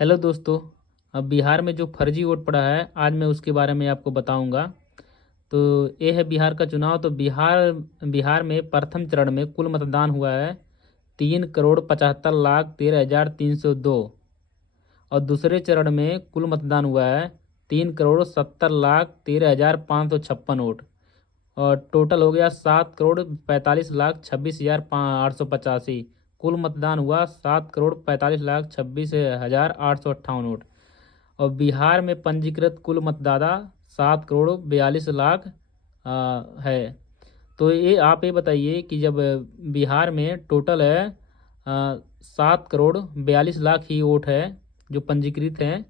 Hello दोस्तों। अब बिहार में जो फर्जी वोट पड़ा है आज मैं उसके बारे में आपको बताऊंगा। तो ये है बिहार का चुनाव। तो बिहार बिहार में प्रथम चरण में कुल मतदान हुआ है 3,75,13,302। और दूसरे चरण में कुल मतदान हुआ है 3,70,13,556 वोट। और टोटल हो गया 7,45,46,885। कुल मतदान हुआ 7,45,46,858 वोट। और बिहार में पंजीकृत कुल मतदाता 7,42,00,000 है। तो ये बताइए कि जब बिहार में टोटल है 7,42,00,000 ही वोट है जो पंजीकृत हैं,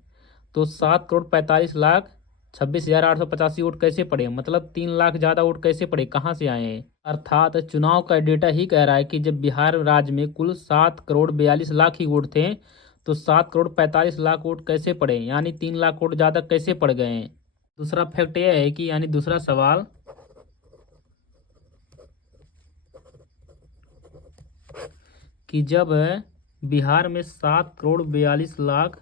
तो 7,45,46,885 वोट कैसे पड़े? मतलब 3 लाख ज़्यादा वोट कैसे पड़े, कहाँ से आए हैं? अर्थात चुनाव का डेटा ही कह रहा है कि जब बिहार राज्य में कुल 7,42,00,000 ही वोट थे, तो 7,45,00,000 वोट कैसे पड़े, यानी 3 लाख वोट ज़्यादा कैसे पड़ गए हैं? दूसरा फैक्ट यह है कि यानी दूसरा सवाल कि जब बिहार में 7,42,00,000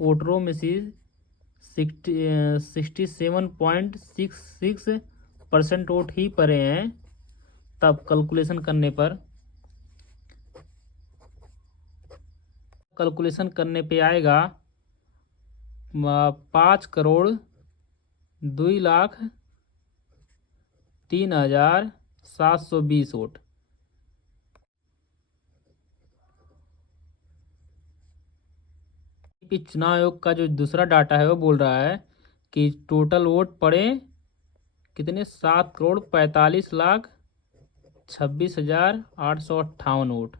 वोटरों में से 67.66% वोट ही पड़े हैं, तब कैलकुलेशन करने पे आएगा 5,02,03,720 वोट। कि चुनाव आयोग का जो दूसरा डाटा है वो बोल रहा है कि टोटल वोट पड़े कितने, 7,45,46,858 वोट।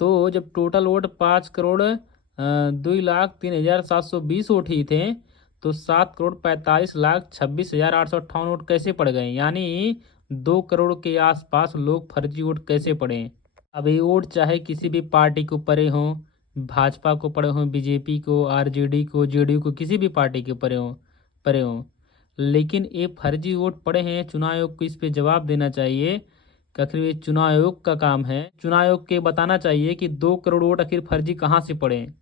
तो जब टोटल वोट 5,02,03,720 वोट ही थे, तो 7,45,46,858 वोट कैसे पड़ गए? यानी 2 करोड़ के आसपास लोग फर्जी वोट कैसे पड़े? अब ये वोट चाहे किसी भी पार्टी को पड़े हों, भाजपा को पड़े हों, बीजेपी को, आरजेडी को, जेडीयू को, किसी भी पार्टी के पड़े हों, लेकिन ये फर्जी वोट पड़े हैं। चुनाव आयोग को इस पे जवाब देना चाहिए कि आखिर ये चुनाव आयोग का काम है। चुनाव आयोग के बताना चाहिए कि 2 करोड़ वोट आखिर फर्जी कहाँ से पड़े।